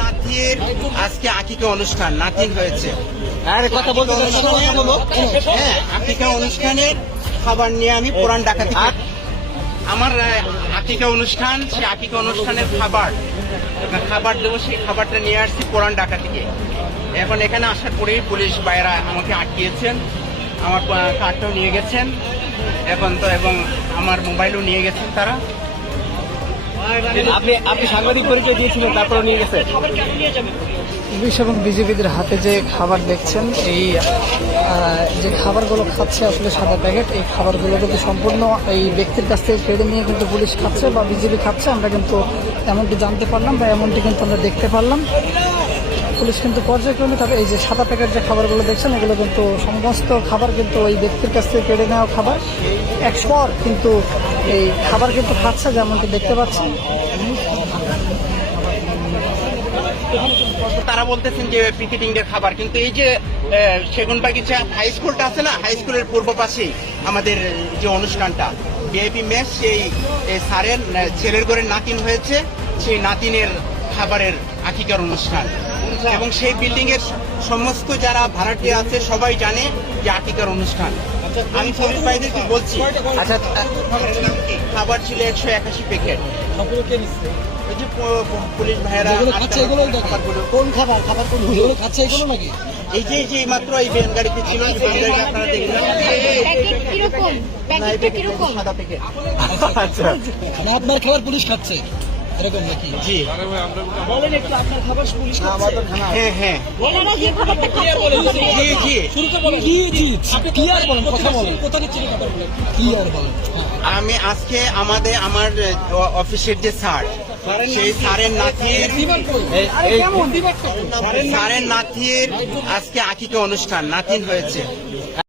নাতির আজকে আকিকা অনুষ্ঠান নাতির হয়েছে। আরে কথা বলতে কথা। হ্যাঁ আকিকা অনুষ্ঠানের খাবার নিয়ে আমি পুরান ডাকাতি আমার আকিকা অনুষ্ঠান সেই আকিকা অনুষ্ঠানের খাবার। খাবার দেবো সেই খাবারটা নিয়ে আসছি পুরান ঢাকা থেকে এখন এখানে আসার পরেই পুলিশ বাইরা আমাকে আটকিয়েছেন আমার কার্ডটাও নিয়ে গেছেন। এখন তো এবং আমার মোবাইলও নিয়ে গেছেন তারা। আপনি আপনি সাংবাদিক পরিচয় দিয়েছিলেন তারপরে নিয়ে গেছে? পুলিশ এবং বিজেপিদের হাতে যে খাবার দেখছেন এই যে খাবারগুলো খাচ্ছে আসলে সাদা প্যাকেট এই খাবারগুলো কিন্তু সম্পূর্ণ এই ব্যক্তির কাছ থেকে কেড়ে নিয়ে কিন্তু পুলিশ খাচ্ছে বা বিজেপি খাচ্ছে আমরা কিন্তু এমনটি জানতে পারলাম বা এমনটি কিন্তু আমরা দেখতে পারলাম। পুলিশ কিন্তু পর্যায়ক্রমে তবে এই যে সাদা প্যাকেট যে খাবারগুলো দেখছেন, এগুলো কিন্তু সমস্ত খাবার কিন্তু ওই ব্যক্তির কাছ থেকে কেড়ে নেওয়া খাবার। এক একশোর কিন্তু এই খাবার কিন্তু খাচ্ছে, যেমনটি দেখতে পাচ্ছেন। তারা বলতেছেন যে পিকেটিং এর খাবার, কিন্তু এই যে সেগুন বাগিচা হাই স্কুলটা আছে না? হাই স্কুলের পূর্ব পাশেই আমাদের যে অনুষ্ঠানটা। বিআইপি মেস সেই স্যারের ছেলের ঘরে নাতিন হয়েছে। সেই নাতিনের খাবারের আকিকার অনুষ্ঠান। এবং সেই বিল্ডিং এর সমস্ত যারা ভাড়াটিয়া আছে সবাই জানে যে আকিকার অনুষ্ঠান। আমি পুলিশ ভাইদেরকে বলছি আচ্ছা খাবারের নাম কি? খাবার ছিল একশো একাশি প্যাকেট। পুলিশ ভাইয়েরা কোন খাবার? খাবার কোন খাচ্ছে এগুলো নাকি? এই যে মাত্র এই ভ্যান গাড়িতে ছিল এই ভ্যান গাড়িতে আপনারা দেখলেন। কীরকম? প্যাকেটটা প্যাকেটটা কীরকম? সাদা প্যাকেট। আচ্ছা। আপনার খাবার পুলিশ খাচ্ছে। এরকম নাকি? জি। বলেন একটু আপনার খাবার পুলিশ হ্যাঁ হ্যাঁ এনারা যে খাবারটা খাচ্ছে? জি জি। শুরুতে বলেন। কি জি আপনি কি আর বলেন কথা বলেন? কোথা নিচ্ছেন কথা বলেন? কি আর বলেন? হ্যাঁ। আমি আজকে আমাদের আমার অফিসের যে স্যার সেই স্যারের নাতির স্যারের নাতির আজকে আকিকা অনুষ্ঠান নাতিন হয়েছে।